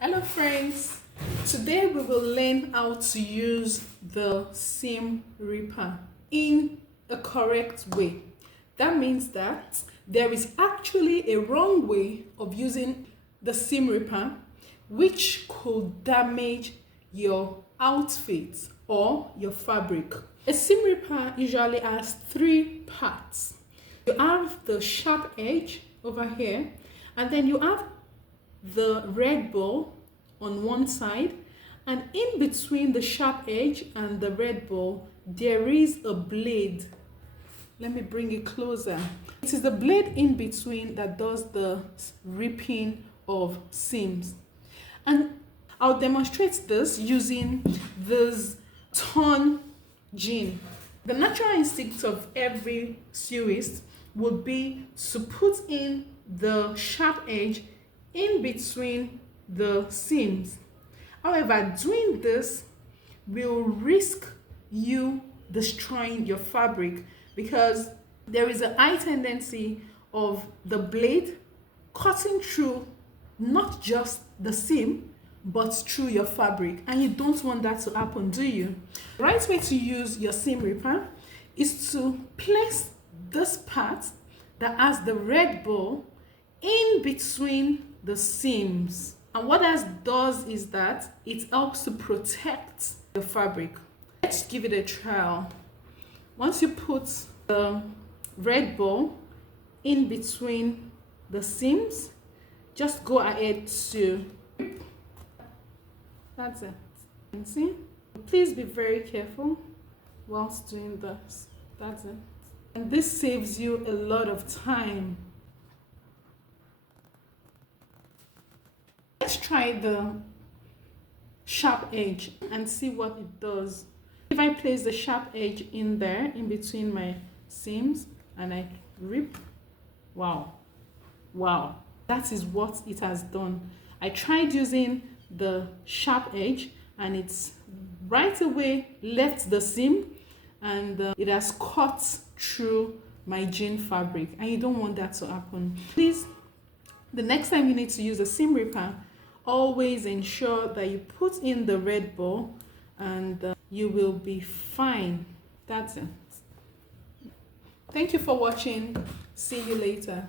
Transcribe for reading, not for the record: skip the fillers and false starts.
Hello friends, today we will learn how to use the seam ripper in a correct way. That means that there is actually a wrong way of using the seam ripper which could damage your outfit or your fabric. A seam ripper usually has three parts. You have the sharp edge over here, and then you have the red ball on one side, and in between the sharp edge and the red ball there is a blade. Let me bring it closer. It is the blade in between that does the ripping of seams, and I'll demonstrate this using this torn jean. The natural instinct of every sewist would be to put in the sharp edge in between the seams. However, doing this will risk you destroying your fabric because there is a high tendency of the blade cutting through not just the seam but through your fabric, and you don't want that to happen, do you? The right way to use your seam ripper is to place this part that has the red ball in between the seams, and what that does is that it helps to protect the fabric. Let's give it a trial. Once you put the red ball in between the seams, just go ahead to rip. That's it. And see, please be very careful whilst doing this. That's it. And this saves you a lot of time. Let's try the sharp edge and see what it does. If I place the sharp edge in there, in between my seams, and I rip, wow, that is what it has done. I tried using the sharp edge and it's right away left the seam, and it has cut through my jean fabric, and you don't want that to happen. Please, the next time you need to use a seam ripper, always ensure that you put in the red ball, and you will be fine. That's it. Thank you for watching. See you later.